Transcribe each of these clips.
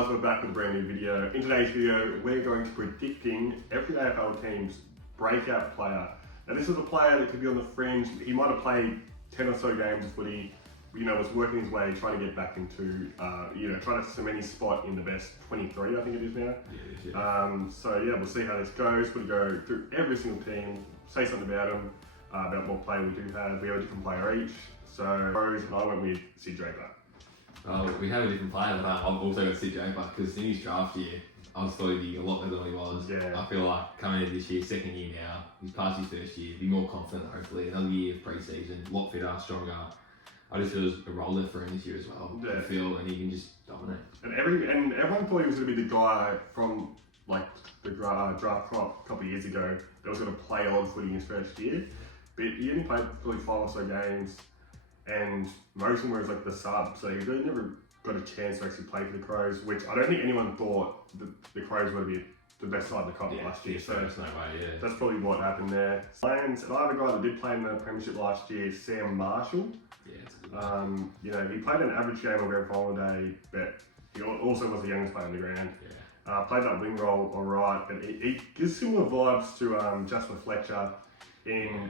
guys, we're back with a brand new video. In today's video, we're going to be predicting every AFL team's breakout player. Now this is a player that could be on the fringe. He might have played 10 or so games of footy, was working his way, trying to get back into, trying to cement his spot in the best 23, I think it is now. We'll see how this goes. We'll go through every single team, say something about them, about what player we do have. We have a different player each. So, Rose and I went with Sid Draper. We have a different player, but I've also got Sid Draper because in his draft year, I was thought he'd be a lot better than he was. Yeah. I feel like coming into this year, second year now, he's past his first year, be more confident hopefully, another year of pre-season, a lot fitter, stronger. I just feel there's a role there for him this year as well. Yeah. I feel, and he can just dominate. And everyone thought he was going to be the guy from like the draft crop a couple of years ago that was going to play a lot of footy in his first year. But he only played probably 5 or so games, and most of them were like the sub, so he really never got a chance to actually play for the Crows, which I don't think anyone thought the Crows were going to be the best side in the comp last year. So there's no way, that's probably what happened there. Lions, and I have a guy that did play in the premiership last year, Sam Marshall. Yeah, it's a good He played an average game on grand final day, but he also was the youngest player on the ground. Yeah. Played that wing role alright, but he gives similar vibes to Jasper Fletcher.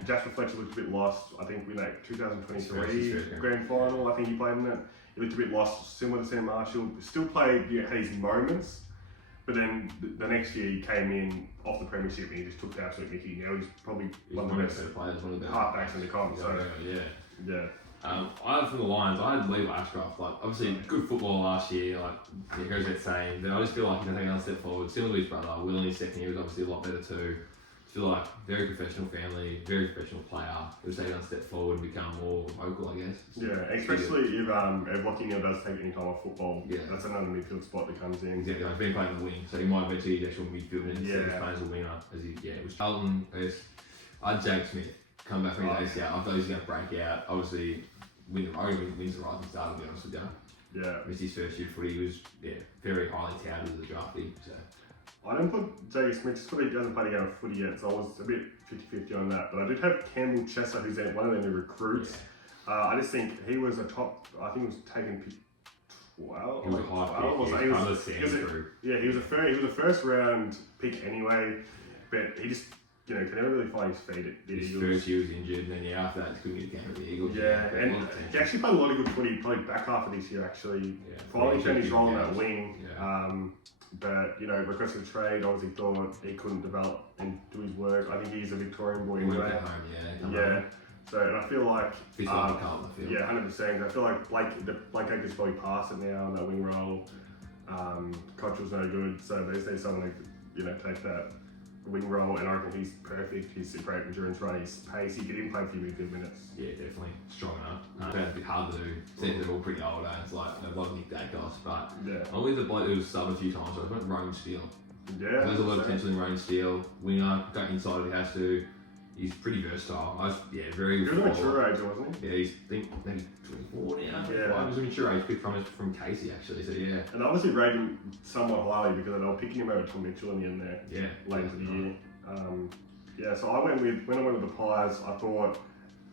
Jasper Fletcher looked a bit lost. I think we 2023 grand final. I think he played in it. He looked a bit lost, similar to Sam Marshall. Still played, had his moments, but then the next year he came in off the premiership and he just took the absolute mickey. Now he's probably one of the best players, one of the halfbacks in the comp. Yeah. From the Lions, I had Levi Ashcroft. Like, obviously, good football last year. Like, it goes without saying. But I just feel like he can take another step forward. Similar to his brother, Will in his second year was obviously a lot better too. I feel like very professional family, very professional player. He'll take another step forward and become more vocal, I guess. Yeah, especially if Lockie does take any time off football. Yeah, that's another midfield spot that comes in. Exactly. He's been playing the wing, so he might eventually be actual midfielder instead of playing as a winger. It was Charlton. I had Jake Smith come back from his ACL. I thought he was going to break out. Obviously, wins the rising star, to be honest with you. Yeah. Missed his first year footy. He was very highly touted as a draftee. So. I didn't put Jake Smith just because he hasn't played a game of footy yet, so I was a bit 50-50 on that. But I did have Campbell Chesser, who's one of their new recruits. Yeah. I just think he was a top. I think he was taken pick 12. He was a high pick. He was a first round pick anyway, but he just can never really find his feet at the Eagles. His first year was injured, and then after that, he couldn't get a game with the Eagles. Yeah, and he actually played a lot of good footy. Probably back half of this year actually. Yeah. Finally found his role in that wing. Yeah. But requested a trade, obviously thought he couldn't develop and do his work. I think he's a Victorian boy anyway. Home. So and I feel like 100%. I feel like Blake Acres probably passed it now on that wing role. Cottrell's no good, so they just need someone to take that wing role, and I reckon he's perfect. He's a great endurance run, his pace, he could even play a few good minutes. Yeah, definitely. Strong enough. It's a bit hard to do. They're all pretty old, and it's like a lot of Nick Dacos, but I'm with the bloke who was sub a few times, so I went Rowan Steele. Yeah. There's a lot of potential in Rowan Steele. Winger, go inside if he has to. He's pretty versatile. Very he was a mature age, wasn't he? Yeah, he's maybe 24 now. Yeah. He was a mature age pick from Casey actually, so yeah. And obviously rated him somewhat highly because they were picking him over Tom Mitchell in the end there. Yeah. Late into the year. So when I went with the Pies, I thought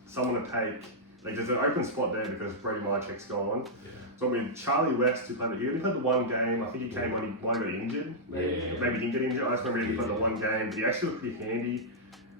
someone to take, there's an open spot there because Brady Mychek's gone. Yeah. So I mean, Charlie West, who played he only played the one game. I think he came on, he might have got injured. Maybe he didn't get injured. I just remember he played the one game. He actually looked pretty handy.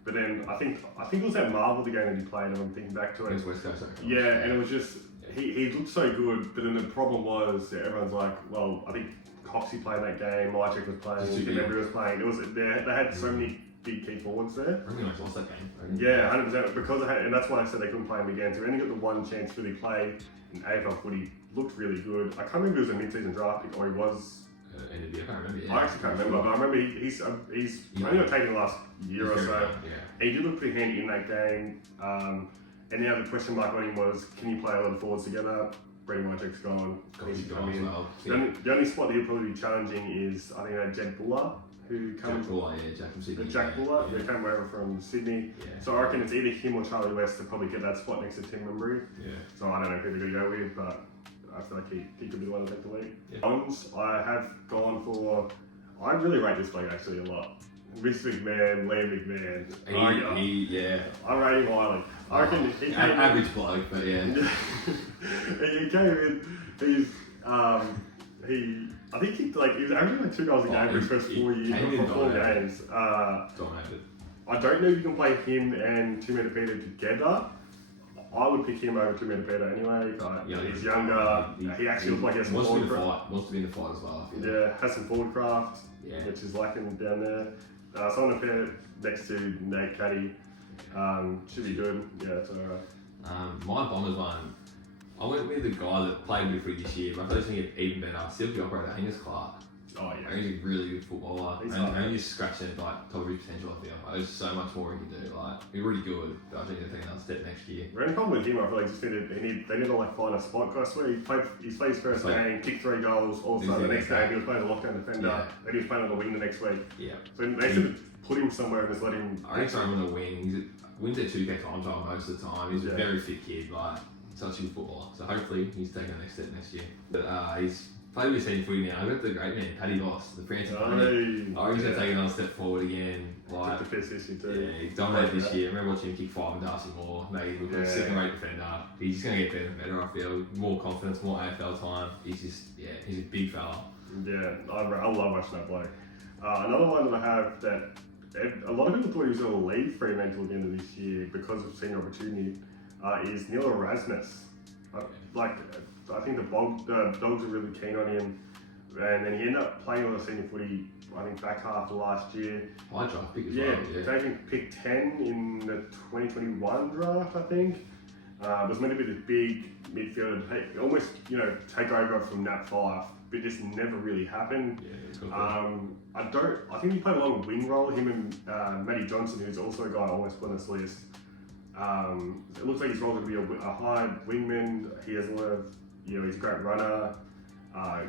But then I think it was that Marvel the game that he played, and I'm thinking back to it. West Coast. Yeah, and it was just he looked so good, but then the problem was everyone's like, well, I think Coxie played that game, Mychek was playing, Kemembri was playing. It was they had so many big key forwards there. I think I lost that game. Yeah, 100%. Because and that's why I said they couldn't play him again. So he only got the one chance to really play in AFL footy. Looked really good. I can't remember if it was a mid-season draft pick or he was. I can't remember. Yeah. I actually can't remember, but I remember he's only got taken the last year or so. Yeah. He did look pretty handy in that game. And the other question mark on him was, can you play a lot of forwards together? Brady Mychek's gone. He should come in. Well. The only spot that he'll probably be challenging is, I think, Jed Buller, who comes. Jack from Sydney. Jack Buller, who came over from Sydney. Yeah. So I reckon it's either him or Charlie West to probably get that spot next to Tim Membry. Yeah. So I don't know who they're going to go with, but I feel like he could be the one to take the lead. Yeah. Bones, I have gone for. I really rate this bloke actually a lot. Miss McMahon, Liam McMahon. I rate him highly. I reckon he came average bloke, but yeah. He came in. I think he was averaging like 2 goals a game for his first 4 years, for 4 games. Dominated. I don't know if you can play him and Tim Peter together. I would pick him over Tim Peter anyway. He's younger. He actually looks like he has some forward craft. Wants to be in the fight as well. Yeah, has some forward craft, which is lacking down there. Someone to pair next to Nate Caddy should be good. Yeah, it's alright. My Bombers one, I went with the guy that played good for this year, but I thought he was going to get even better. Silky operator, Angus Clark. Oh yeah, he's a really good footballer. And he's scratching top of his potential. I feel there's so much more he can do. He's really good. But I think he'll take another step next year. The only problem with him, I feel like they need to find a spot. Cause I swear he played his first game, kicked 3 goals. Also the next game he was playing a lockdown defender. Then he was playing on the wing the next week. Yeah. So they should have put him somewhere and just let him. I reckon him on the wing. Wins at 2K time trial most of the time. He's a very fit kid. Such a good footballer. So hopefully he's taking the next step next year. But he's played with senior footy now. I got the great man, Paddy Boss, the Francis Pony. He's going to take another step forward again. Took the piss this year too. Yeah, he dominated this year. I remember watching him kick 5 and Darcy Moore. Mate, he looked like a second-rate defender. He's just going to get better and better, I feel. More confidence, more AFL time. He's a big fella. Yeah, I love watching that bloke. Another one that I have that a lot of people thought he was going to leave Fremantle at the end of this year because of senior opportunity is Neil Erasmus. I think the Dogs are really keen on him, and then he ended up playing all the senior footy. I think back half of last year. High draft pick as well. Yeah, taking pick 10 in the 2021 draft, I think. Was meant to be this big midfielder, almost take over from Nat 5, but just never really happened. I think he played a long wing role. Him and Matty Johnson, who's also a guy almost put on this list. It looks like his role going to be a high wingman. He has a lot of, he's a great runner,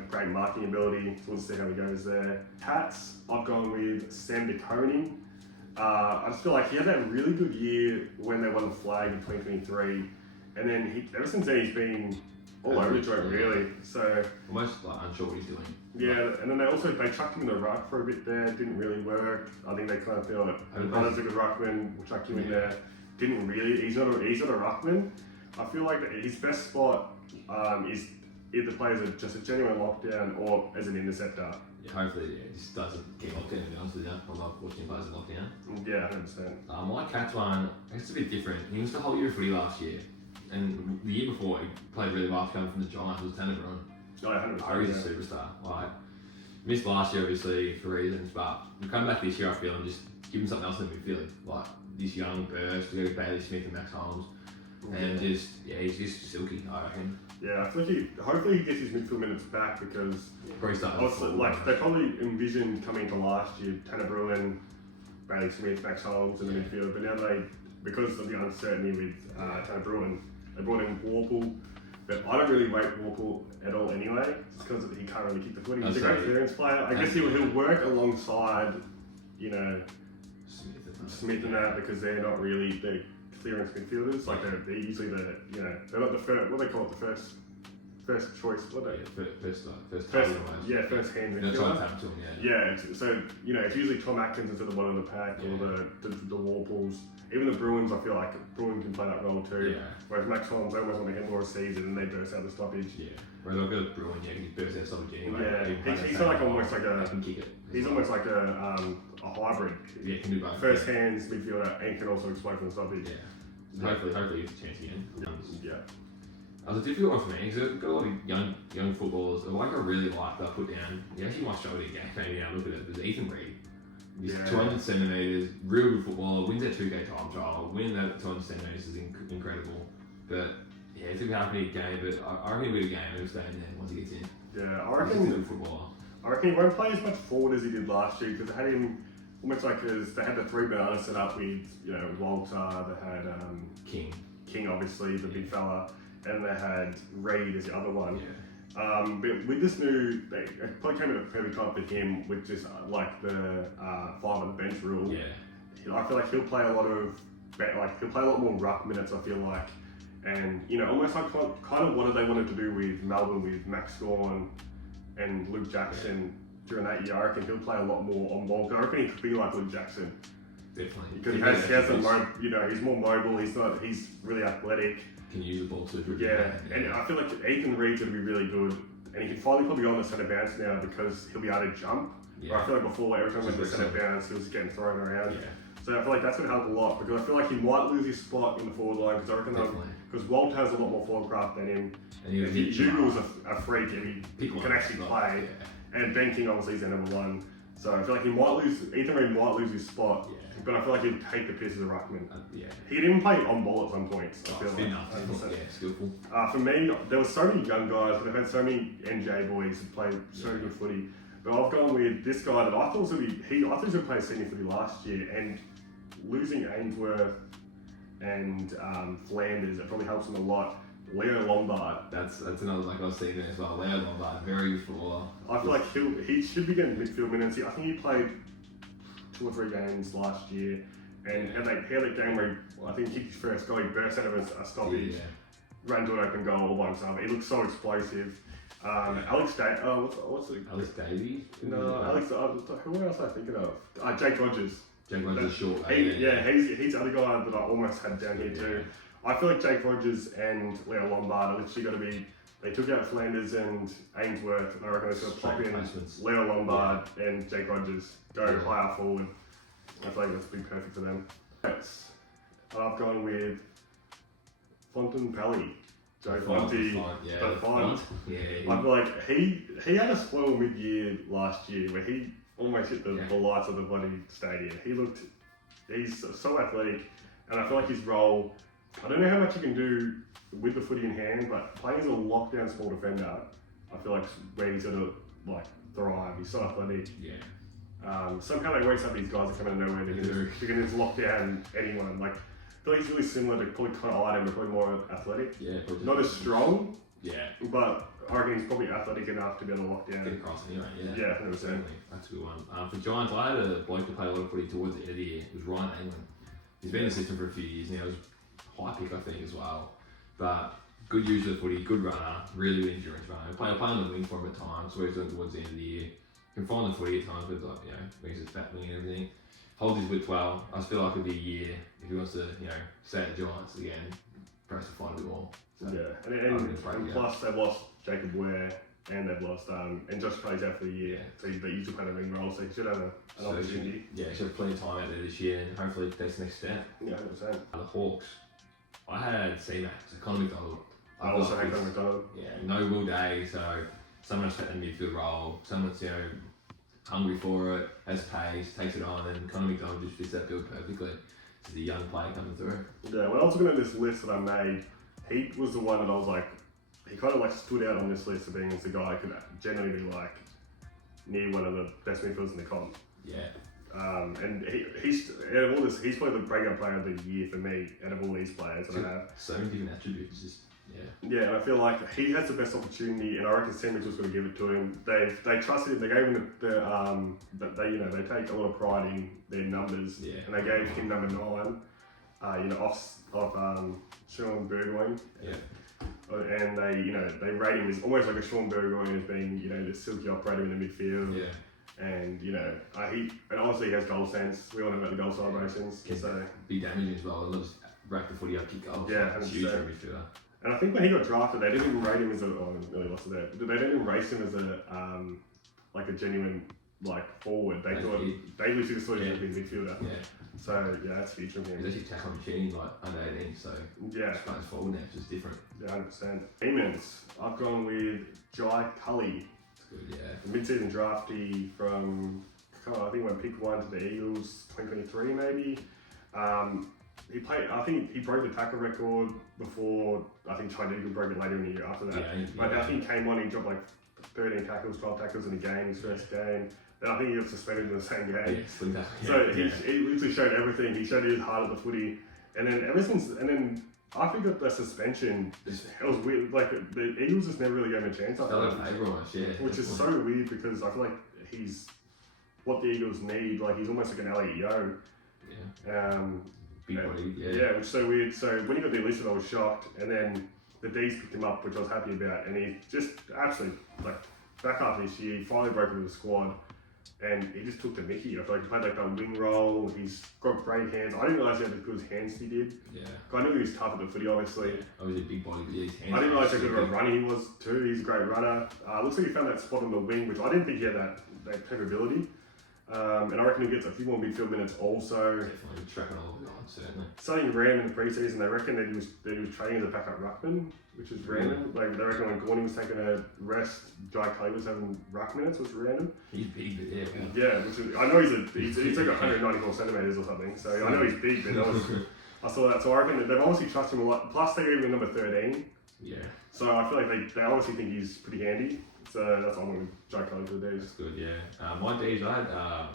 great marking ability. So we'll see how he goes there. Cats, I've gone with Sam DeConing. I just feel like he had that really good year when they won the flag in 2023, and then ever since then he's been all over the joint really. So almost unsure what he's doing. Yeah, and then they chucked him in the ruck for a bit there. Didn't really work. I think they kind of feel it. Brother's a good ruckman. We'll chuck him in there. Didn't really. He's not a ruckman. I feel like his best spot is either play as just a genuine lockdown or as an interceptor. Yeah, hopefully, he just doesn't get locked in, to be honest with you. I love watching players in lockdown. Yeah, 100%. My Cats one, it's a bit different. He missed the whole year of footy last year. And the year before, he played really well coming from the Giants. It was Tanner Bruin. Oh, 100%. He's a superstar. Missed last year, obviously, for reasons, but we'll come back this year, I feel, and just give him something else in the midfield. This young burst, we got Bailey Smith and Max Holmes. And he's just silky, I reckon. Yeah, I think hopefully he gets his midfield minutes back because they probably envisioned coming into last year Tanner Bruin, Bailey Smith, Max Holmes in the midfield, but now because of the uncertainty with Tanner Bruin, they brought in Warple. But I don't really rate Warple at all anyway, just because he can't really kick the footy. He's a great clearance player. I guess he'll work alongside, Smith and that because they're not really the clearance midfielders. They're usually they're not the first. What do they call it? The first choice. What are they? First hand midfielder. Yeah. So it's usually Tom Atkins at the bottom of the pack or the Warples. Even the Bruins, I feel like Bruin can play that role too. Yeah. Whereas Max Holmes, they always want to get more a season and they burst out the stoppage. Yeah. Whereas I've got Bruin, he bursts out stoppage anyway. Yeah. He's almost like a. Can kick it. He's almost like a hybrid. Yeah, can do both. First hands midfielder and can also explode from the stoppage. Yeah. Hopefully he gets a chance again. Yeah. That was a difficult one for me because I've got a lot of young footballers. The one I really liked that I put down, he actually might show it again. Maybe now look at it. It was Ethan Reid. He's 200 centimetres, real good footballer, wins that 2K time trial. Winning that 200 centimetres is incredible. But it's going to be hard for me to get a game, but I reckon he'll be a game. He'll stay in there once he gets in. Yeah, he's a good footballer. I reckon he won't play as much forward as he did last year because they had him almost they had the 3 bananas set up with, Walter, they had King obviously, the big fella, and they had Reid as the other one. Yeah. But with this it probably came at a perfect time for him with just the 5 on the bench rule. Yeah. I feel like he'll play a lot more ruck minutes. I feel like, and almost like kind of what they wanted to do with Melbourne with Max Gawn and Luke Jackson during that year. I reckon he'll play a lot more on ball. I reckon he could be like Luke Jackson. Definitely. Because he's more mobile. He's really athletic. Can use the ball too. Yeah, and I feel like Ethan Reid's going to be really good and he can finally probably go on the centre bounce now because he'll be able to jump. Yeah. Where I feel like before, every time he went to the centre bounce, he was getting thrown around. Yeah. So I feel like that's going to help a lot because I feel like he might lose his spot in the forward line because I reckon because Walt has a lot more forward craft than him. And Hugo's a freak and he can actually play. Yeah. And Ben King obviously is their number one. So I feel like he might lose, Ethan Reid might lose his spot. Yeah. But I feel like he'll take the piss as a ruckman. Yeah. He could even play on ball at some points. I feel like. Yeah, skillful. For me, there were so many young guys, but they've had so many NJ boys who played so good footy. But I've gone with this guy that I thought was going to be, I thought he was going to play senior footy last year, and losing Ainsworth and Flanders, it probably helps him a lot. Leo Lombard. That's another, like I was saying there as well. Leo Lombard, very good footballer. I feel like he should be getting midfield minutes. I think he played 2 or 3 games last year, and had that game where I think he kicked his first goal, he burst out of a stoppage, ran to an open goal all by himself. He looked so explosive. Alex Davies? No, Alex. Who else am I thinking of? Jake Rogers. Jake Rogers short. He's the other guy that I almost had down here too. I feel like Jake Rogers and Leo Lombard are literally going to be. They took out Flanders and Ainsworth, and I reckon they're going to pop in Leo Lombard and Jake Rogers, go higher forward. I feel like that's be perfect for them. I've gone with Fontaine-Pelly. Joe Fonty, the Font. Yeah. I feel like he had a spoil mid-year last year where he almost hit the lights of the bloody stadium. He's so athletic, and I feel like his role, I don't know how much he can do with the footy in hand, but playing as a lockdown small defender, I feel like where he's going to thrive. He's so athletic. Yeah. Somehow they always have these guys that come out of nowhere that can just lock down anyone. Like, I feel like he's really similar to probably Connor Idem, but probably more athletic. Yeah. Not as strong. Yeah. But I reckon he's probably athletic enough to be able to lock down. Get across anyway, Yeah, 100%. Certainly. That's a good one. For Giants, I had a bloke to play a lot of footy towards the end of the year. It was Ryan England. He's been in the system for a few years now. He was high pick, I think, as well. But good user of footy, good runner, really good endurance runner. Play on the wing for him at times, so he's doing towards the end of the year. Can find the footy at times, but makes his fat wing and everything. Holds his width well. I feel like it'd be a year if he wants to, stay at Giants again, perhaps to find a bit more. So, and plus they've lost Jacob Ware and they've lost and Josh plays out for the year, so he's usually playing a ring role, so he should have an opportunity. He should have plenty of time out there this year, and hopefully he takes the next step. Yeah, 100%. The Hawks, I had C-Max, Connor McDonald. I also had Connor McDonald. Yeah, no Will Day, so someone else in the midfield role, someone's hungry for it, has pace, takes it on, and Connor McDonald just fits that bill perfectly. He's a young player coming through. Yeah, when I was looking at this list that I made, he was the one that I was like, he kind of stood out on this list of being as the guy who could generally be near one of the best midfielders in the comp. Yeah. And he's out of all this, he's probably the breakout player of the year for me out of all these players that I have. So many different attributes, Yeah, and I feel like he has the best opportunity, and I reckon Sandwich was going to give it to him. They trusted him. They gave him they take a lot of pride in their numbers, and they gave him number 9, off Sean Burgoyne. Yeah. And they rate him as almost like a Sean Burgoyne as being the silky operator in the midfield. Yeah. And obviously he has goal sense. We all know about the goal celebrations. So be damaging as well. It loves rack the footy up, kick goals. Yeah, it's huge for a midfielder. And I think when he got drafted, they didn't even rate him as I nearly lost it there. They didn't even rate him as a genuine forward. They thought they literally just thought he was a midfielder. Yeah. So that's huge from him. He's actually tackling machine under 18, so just playing forward now, it's just different. Yeah, 100%. Demons. I've gone with Jai Cully. That's good, yeah. The mid-season draftee from I think when pick 1 to the Eagles, 2023 maybe. He played. I think he broke the tackle record before. I think Chinese broke it later in the year after that. But I think he came on. He dropped 13 tackles, 12 tackles in a game. His first game. Then I think he got suspended in the same game. He literally showed everything. He showed he was hard at the footy, and then I think that the suspension it was weird. The Eagles just never really gave him a chance. Which is so weird because I feel like he's what the Eagles need. He's almost like an Elliot Yeo. Yeah, which is so weird. So when he got delisted, I was shocked, and then the D's picked him up, which I was happy about, and he just absolutely back half this year, he finally broke into the squad, and he just took the mickey. I feel like he played like that wing role. He's got great hands. I didn't realise he had as good hands as he did. Yeah. I knew he was tough at the footy, obviously. Yeah. Obviously, a big body, but yeah, his hands. I didn't realise how good of a runner he was too. He's a great runner. Looks like he found that spot on the wing, which I didn't think he had that capability. And I reckon he gets a few more midfield minutes also. Definitely tracking all of it on, certainly. Something random in the preseason, they reckon that he was training as a backup ruckman, which is random. Like they reckon when Gorney was taking a rest, Jai Kelly was having ruck minutes, which was random. He's big, but yeah. Wow. Yeah, which is, I know he's like 194 centimeters or something. So I know he's big, but I saw that. So I reckon that they've obviously trusted him a lot. Plus they gave him number 13. Yeah. So I feel like they obviously think he's pretty handy. So that's what I'm going to Jai Kelly for the D's. That's good, yeah. My D's, I had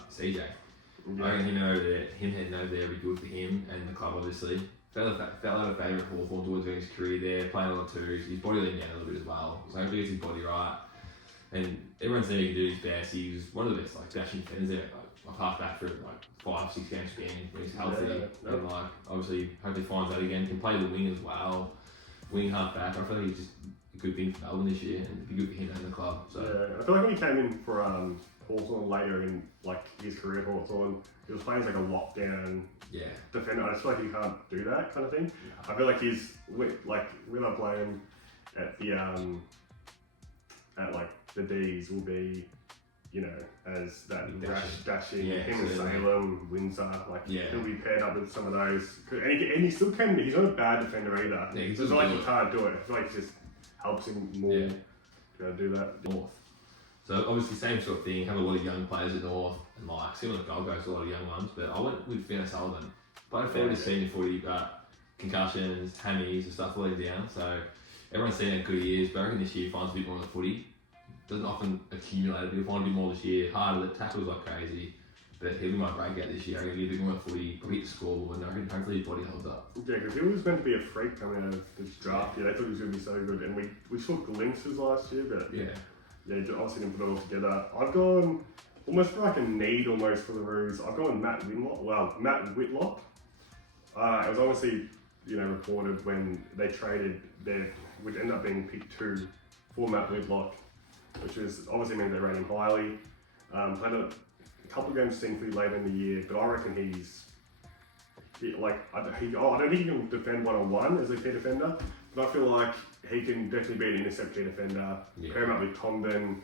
CJ. Yeah. I reckon him heading over there would be good for him and the club, obviously. Fell out of favour at Hawthorn towards his career there, playing a lot of twos. His body leaned down a little bit as well. So hopefully he gets his body right. And everyone's saying he can do his best. He was one of the best dashing defenders there, like half back for 5-6 games span when he's healthy. Yeah. And obviously hopefully finds that again. Can play the wing as well. Wing half back. I feel like he's just a good thing for Melbourne this year and it'd be good for him and the club. So yeah, I feel like when he came in for Hawthorn later in his career at Hawthorn, he was playing as like a lockdown defender. I just feel like he can't do that kind of thing. Yeah. I feel like he's without playing at the the D's will be, as that dashing him and Salem, Windsor, he'll be paired up with some of those. And he still can. He's not a bad defender either. Yeah, it's not like he can't do it. I feel like it just helps him more to do that. North. So obviously same sort of thing, have a lot of young players at North and similar to Gold Coast, a lot of young ones, but I went with Finn Sullivan. Played a fair bit of senior footy, but concussions, hammies and stuff let him down. So everyone's seen how good he is, but I reckon this year he finds a bit more of the footy. Doesn't often accumulate, but he'll find a bit more this year. Harder, the tackles like crazy, but he'll be my breakout this year. I reckon he'll get a bit more footy, probably hit the scoreboard, and I reckon hopefully his body holds up. Yeah, because he was meant to be a freak coming out of this draft. Yeah, they thought he was going to be so good, and we saw glimpses last year, but he obviously didn't put it all together. I've gone almost for like a need almost for the Roos. I've gone Matt Whitlock. It was obviously reported when they traded which ended up being pick 2 for Matt Whitlock, which is obviously means they rate him highly. Played a couple of games seen for later in the year, but I reckon I don't think he can defend one-on-one as a key defender, but I feel like he can definitely be an intercept key defender. Pair him up with Comden,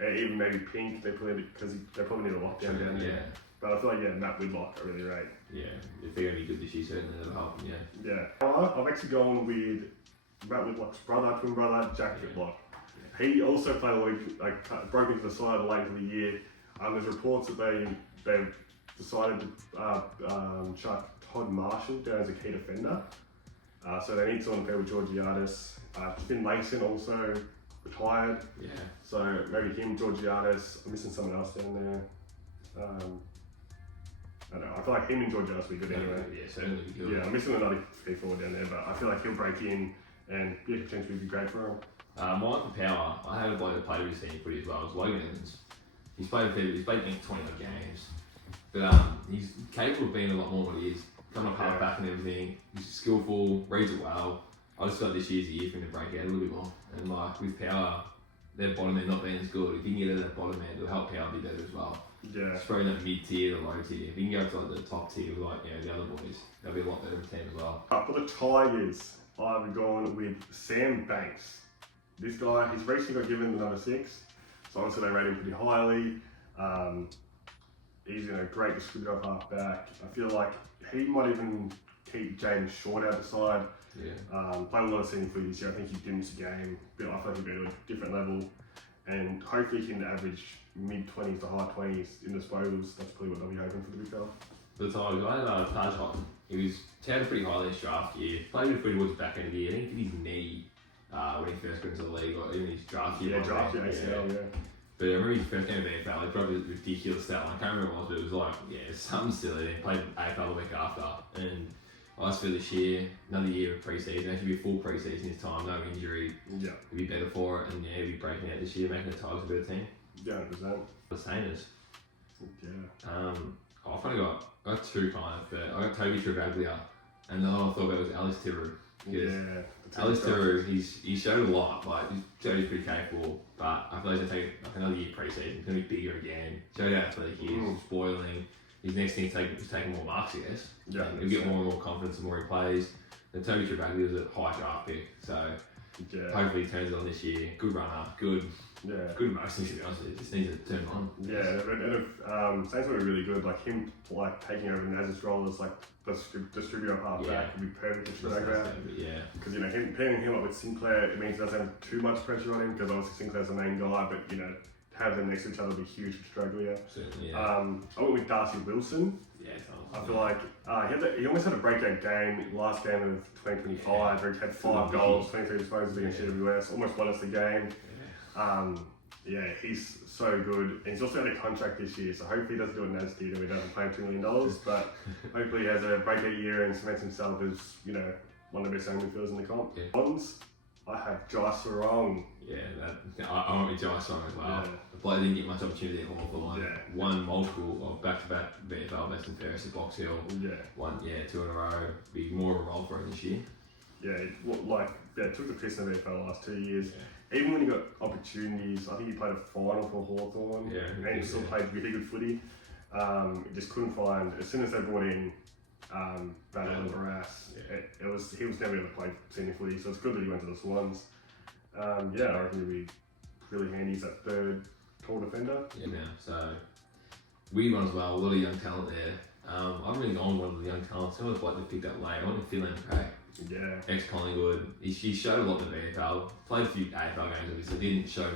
even maybe Pink. Because they probably need a lockdown down there. But I feel like Matt Whitlock I really rate. Yeah, if they're going to be good this year, certainly that'll help them. Yeah. I've actually gone with Matt Whitlock's twin brother, Jack Whitlock. He also played a week, broke into the side late in the year. There's reports that they've decided to chuck Todd Marshall down as a key defender. So they need someone to pair with Georgiadis. Finn Mason also retired. Yeah. So maybe him, Georgiadis. I'm missing someone else down there. I don't know. I feel like him and Georgiadis will be good anyway. Yeah, certainly. Yeah, I'm missing another key forward down there, but I feel like he'll break in and potentially be great for him. Mine for power, I had a bloke that played with his senior footy as well. It was Logan Evans. He's played 20 odd games, but he's capable of being a lot more than what he is. Coming up half back and everything. He's skillful, reads it well. I just felt this year's the year for him to break out a little bit more. And with power, their bottom end not being as good. If he can get to that bottom end, it'll help power be better as well. Yeah. It's probably that mid tier, the low tier. If he can go to the top tier with the other boys, that'll be a lot better for the team as well. For the Tigers, I've gone with Sam Banks. This guy, he's recently got given the number 6, so obviously they rate him pretty highly. He's a great distributor half back. I feel like he might even keep James Short out the side. Yeah. Played a lot of senior footy this year. I think he did miss a game, but I feel like he'll be at a different level. And hopefully he can average mid-20s to high 20s in disposals. That's probably what they'll be hoping for the big fella. For the Tigers, I had Taj Houghton. He was touted pretty highly this draft year. Played with footy towards the back end of the year. I think he hit his knee when he first got into the league, or even his draft year. Yeah, draft year ACL, yeah. But I remember his first game of AFL, he probably was a ridiculous stat line. I can't remember what it was, but it was something silly. He played AFL the week after. And I just feel this year, another year of pre-season, actually be a full pre-season this time, no injury. Yeah. He'll be better for it, and he'll be breaking out this year, making the Tigers a better team. Yeah, 100%. The Sainers. Yeah. I've only got 2 kind of, but I got Toby Travaglia, and the one I thought about was Alice Tiru. Because Yeah. Alex Turu, he's showed a lot. Like he's pretty capable, but I feel like he's gonna take like another year pre-season. He's gonna be bigger again. Showed how athletic he is, spoiling. His next thing is taking more marks, I guess. Yeah. He'll get more and more confidence the more he plays. And Toby Trebaglia was a high draft pick, so hopefully he turns on this year. Good runner, good most things to be honest with you. Just needs to turn on. Yeah, and if Saints were really good, like him taking over Naz's role as like the distributor halfback would be perfect for Trebaglia. Yeah. Because him pairing him up with Sinclair, it means he doesn't have too much pressure on him because obviously Sinclair's the main guy, but to have them next to each other would be huge for Trebaglia. Certainly, yeah. I went with Darcy Wilson. Yeah, I feel like he almost had a breakout game last game of 2025 where he had 5 goals, 23 disposals against GWS, almost won us the game. He's so good. And he's also had a contract this year, so hopefully he doesn't do what Naz did and he doesn't pay him $2 million. But hopefully he has a breakout year and cements himself as, one of the best home midfielders in the comp. Yeah. Bonds, I have Jai Sarong. Yeah, I want to be Jai Sarong as well. Yeah. The player didn't get much opportunity at Hawthorn. Yeah. Won multiple of back-to-back VFL best and fairest at Box Hill. Yeah. Won, 2 in a row. Be more of a role for him this year. Yeah, took the piss in the VFL the last 2 years. Yeah. Even when he got opportunities, I think he played a final for Hawthorn. Yeah. And he still played really good footy. Just couldn't find, as soon as they brought in Battle and Barras, he was never going to play senior footy, so it's good that he went to the Swans. I reckon he'd be really handy as that third tall defender. Yeah, now, so weird one as well, a lot of young talent there. I've really gone one of the young talents. Some of the bloke they picked up late. I went to Finland Craig. Yeah. Ex-Collingwood. He showed a lot in the VFL. Played a few AFL games, obviously. Didn't show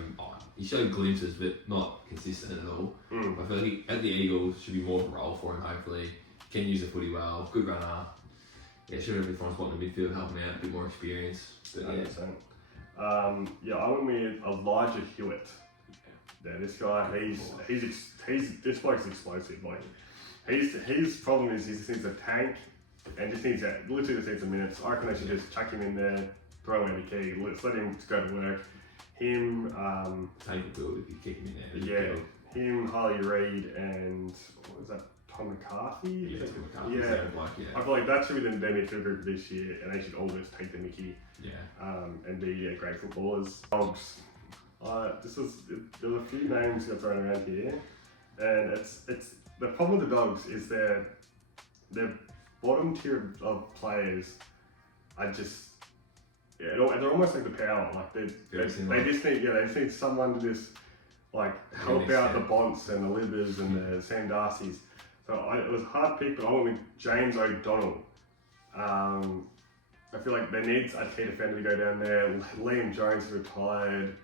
he showed glimpses, but not consistent at all. I feel like at the Eagles should be more of a role for him, hopefully. Can use the footy well. Good runner. Yeah, should have been fine spot in the midfield, helping out, a bit more experience. But, 100%. I went with Elijah Hewitt. Yeah, this guy, this bloke's explosive. Like, his problem is he just needs a tank and literally just needs the minutes. I reckon they should just chuck him in there, throw away the key, let him just go to work. Him, take the build if you kick him in there. Yeah, him, Harley Reid, and what was that? Tom McCarthy? Yeah, Tom McCarthy. I feel like that should be the midfield group this year, and they should all just take the mickey. Yeah. And be great footballers. Dogs. There were a few names that got thrown around here, and it's the problem with the Dogs is their bottom tier of players are just they're almost like the power. Like they just need someone to just help out the Bonts and the Livers and the Sam Darcys. So it was a hard pick, but I went with James O'Donnell. I feel like they need a key defender to go down there. Liam Jones is retired.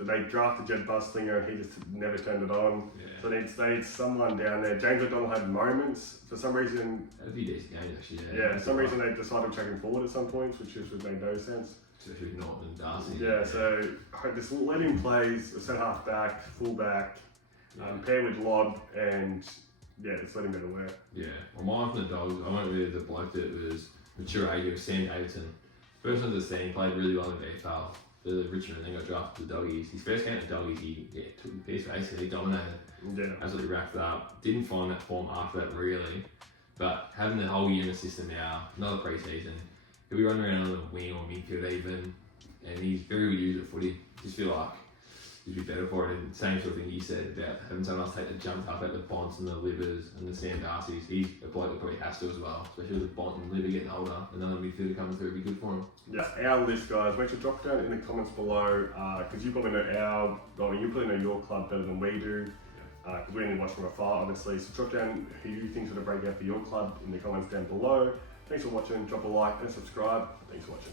They drafted Jed Buslinger and he just never turned it on. Yeah. So they need someone down there. James O'Donnell had moments. For some reason... Had a few decent games actually, for some reason they decided to check him forward at some points, which made no sense. Especially Norton and Darcy. Yeah, so just let him play centre half back, full back, pair with Lobb, and just let him go to work. Yeah, well, mine from the Dogs, I went with the bloke that was mature age of Sam Davidson. First one to the scene, played really well in the AFL. The Richmond, then got drafted to the Doggies. His first game at the Doggies, he took the piss basically, dominated. Yeah. Absolutely racked it up. Didn't find that form after that really. But having the whole year in the system now, another pre-season, he'll be running around on the wing or midfield even, and he's very good user of footy. Just feel like he'd be better for it. And same sort of thing you said about having someone else take the jump up at the Bonts and the Livers and the Sam Darcys. He's a bloke that probably has to as well, especially with the Bont and Liver getting older. Another midfielder coming through would be good for him. Yeah, our list, guys. Make sure to drop down in the comments below because you probably know you probably know your club better than we do. Because we only watch from afar, obviously. So drop down who you think should break out for your club in the comments down below. Thanks for watching. Drop a like and subscribe. Thanks for watching.